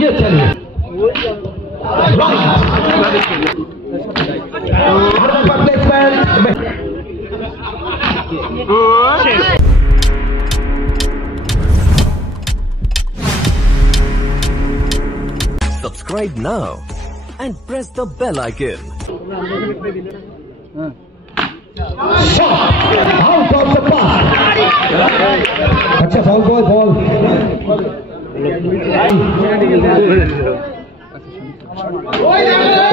ये चलिए Subscribe now and press the bell icon. Out of the park. अच्छा ball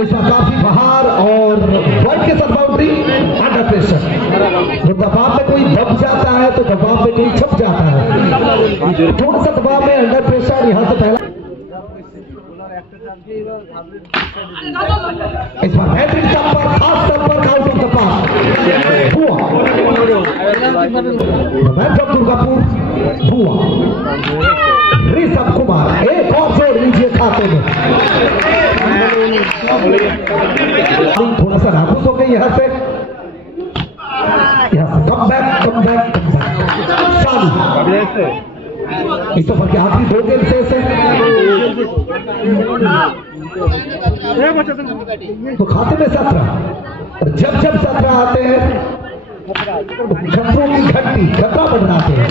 इसमें काफी बाहर और वाइड के साथ बाउंड्री अंडर प्रेशर। तो दबाव में कोई दब जाता है तो दबाव में कोई छप जाता है। थोड़ा सा दबाव में अंडर प्रेशर यहाँ से पहला इस बार हैट्रिक पर खास तौर पर आउट ऑफ द पार्क हुआ मैच ऑफ दुर्गापुर हुआ ऋषभ कुमार एक और जोड़ लीजिए खाते में। थोड़ा सा नाखुश हो गई यहाँ से कम बैक सालू इस ओवर के आखिरी 2 गेंद शेष है तो खाते में 17 और जब 17 आते हैं खतरों की घंटी खतरा बढ़ाते हैं।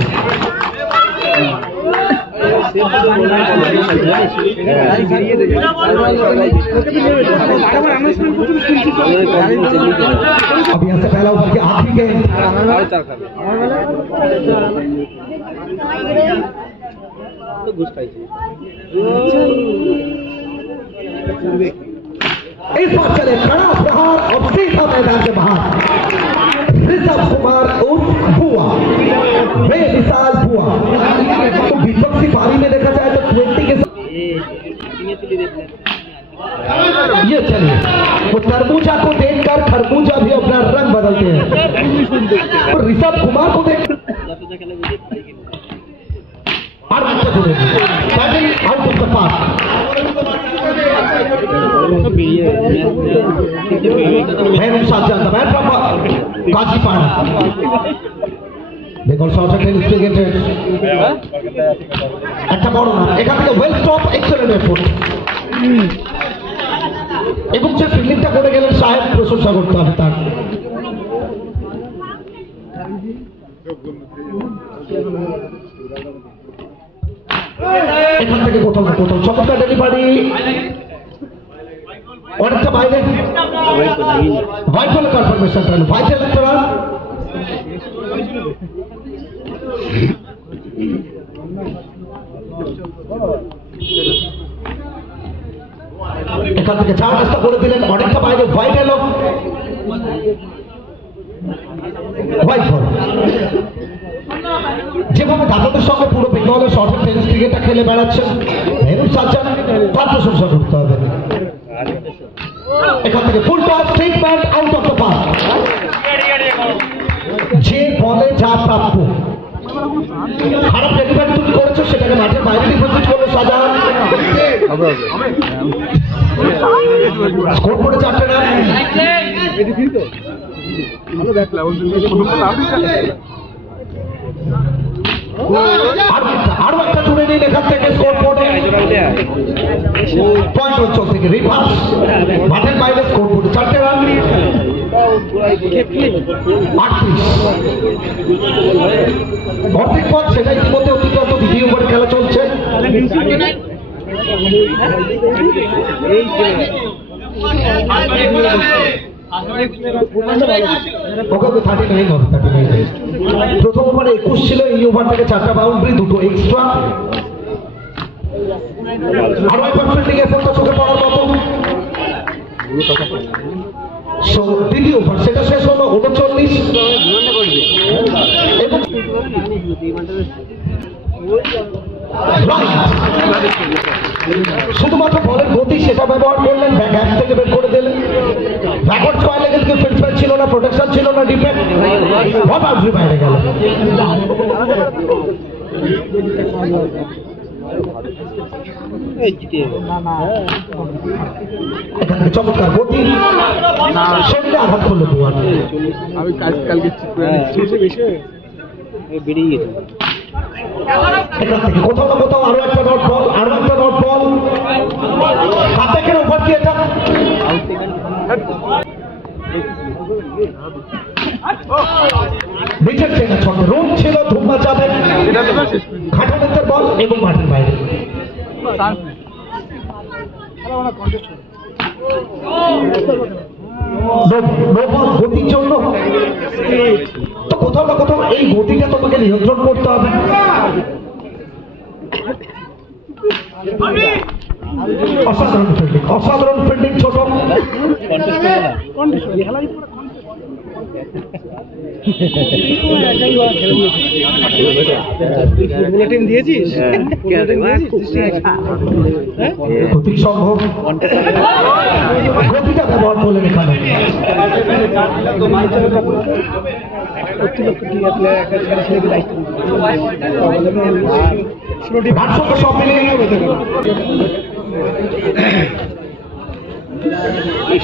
अब यहाँ से पहला ओवर के आखिरी गेंद इस बार चले खड़ा प्रहार और सीधा मैदान के बाहर ऋषभ कुमार उर्फ भुआ बेमिसाल भुआ। तो विपक्षी पारी में देखा जाए तो 20 के साथ ये चलिए वो तरबूजा को देखकर खरबूजा भी अपना रंग बदलते हैं और ऋषभ कुमार को देख out of the park Kazipara Bengal short instigated একটা বড় না এখান থেকে ওয়েল স্টপ এক্সেলেন্ট এফোর্ট এবং যে ফিল্ডিংটা করে গেলেন সাহেব প্রশংসা করতে হবে তার। এখান থেকে কোথাও না কোথাও চমৎকার ডেলিভারি অনেকটা বাইরে ভাইটাল কনফার্মেশন পেল ভাইটাল রান এখান থেকে 4 রাস্তা করে দিলেন অনেকটা বাইরে হোয়াইট এলো হোয়াইট বল যেভাবে দাদাদের সঙ্গে পুরো বেঙ্গলের শর্টের টেনিস ক্রিকেটটা খেলে বেড়াচ্ছেন মেহরুব সাজ্জাদ তার প্রশংসা করতে হবে। এখান থেকে full toss treatment out of the park যে বলে যা প্রাপ্য খারাপ ডেলিভারি তুমি করেছো সেটাকে মাঠের বাইরে ডিপোজিট করলো শাহজাহান স্কোর করে 4টে রান। আরো একটা জুড়ে নিন এখান থেকে স্কোর বোর্ডে পয়েন্ট অঞ্চল থেকে রিভার্স মাঠের বাইরে স্কোর বোর্ডে 4টে রান 38 অর্ধেক পথ সেটা ইতিমধ্যে অতিক্রান্ত দ্বিতীয় ওভারে খেলা চলছে। প্রথম ওভারে 21 ছিল এই ওভার থেকে 4টা বাউন্ডারি 2টো এক্সট্রা আরো একবার ফিল্ডিং এফোর্টটা চোখে পড়ার মতো। দ্বিতীয় ওভার সেটা শেষ হলো 39 এবং শুধুমাত্র বলের গতি সেটা ব্যবহার করলেন ব্যাক থেকে বের করে দিলেন ব্যাকওয়ার্ড স্কয়ার লেগে থেকে ফিল্ড ছিল না প্রোটেকশন ছিল না ডিফেন্স বাউন্ডারি বাইরে গেল। এখানে চমৎকার গতি শরীরে আঘাত করলো দুয়ার। আমি কালকে এখান থেকে কোথাও না কোথাও আরো একটা ডট বল, আরো একটা ডট বল, কাটেকের ওভার কি এটা? নিচের চেনা ছন্দ রুম ছিল, ধুমা যাবে, খাটানের বল এবং মাঠের বাইরে। গতির জন্য তো কোথাও না কোথাও এই গতিটা তোমাকে নিয়ন্ত্রণ করতে হবে। অসাধারণ ফিল্ডিং, অসাধারণ ফিল্ডিং ছোট। বুলেটিন দিয়েছিস? গতি সম্ভব, গতিটা ব্যবহার করলেন এখানে। ভারসাম্য সব মিলিয়ে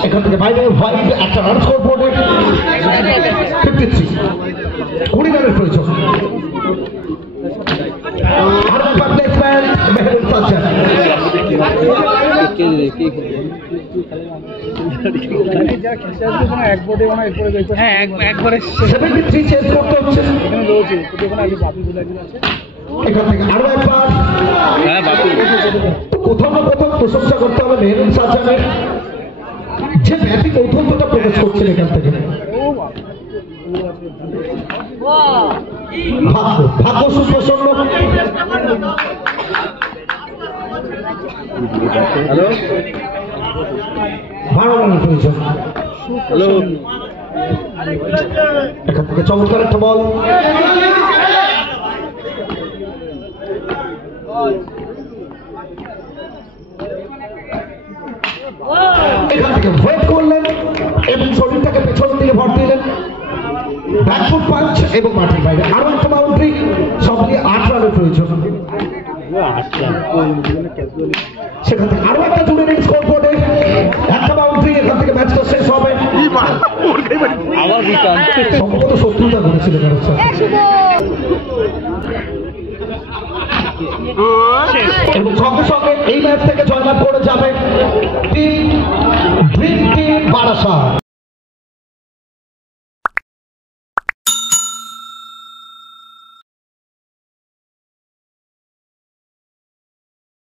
এখান থেকে বাইরে হোয়াইট একটা রান স্কোর বোর্ডে 53, 20 রানের প্রয়োজন। একবারে 73 চেঞ্জ করতে হচ্ছে। এখান থেকে আরো একবার কোথাও না কোথাও প্রশংসা করতে হবে মেহরুন সাজ্জানের, যে ব্যাটিং ঔদ্ধত্যটা প্রকাশ করছেন এখান থেকে। ভাগ্য সুপ্রসন্ন। ভালো রানের প্রয়োজন। এখান থেকে চমৎকার একটা বল, এখান থেকে ওয়েট করলেন এবং শরীরটাকে পেছনের দিকে ভর দিলেন, ব্যাকফুট পাঞ্চ এবং মাঠের বাইরে আরো একটা বাউন্ডারি। সব নিয়ে 8 রানের প্রয়োজন। সেখান থেকে আরো একটা জুড়ে নেই স্কোর বোর্ডে, একটা বাউন্ডারি। এখান থেকে ম্যাচটা শেষ হবে। সম্ভবত শত্রুতা করেছিল এবং সঙ্গে সঙ্গে এই ম্যাচ থেকে জয়লাভ করে যাবে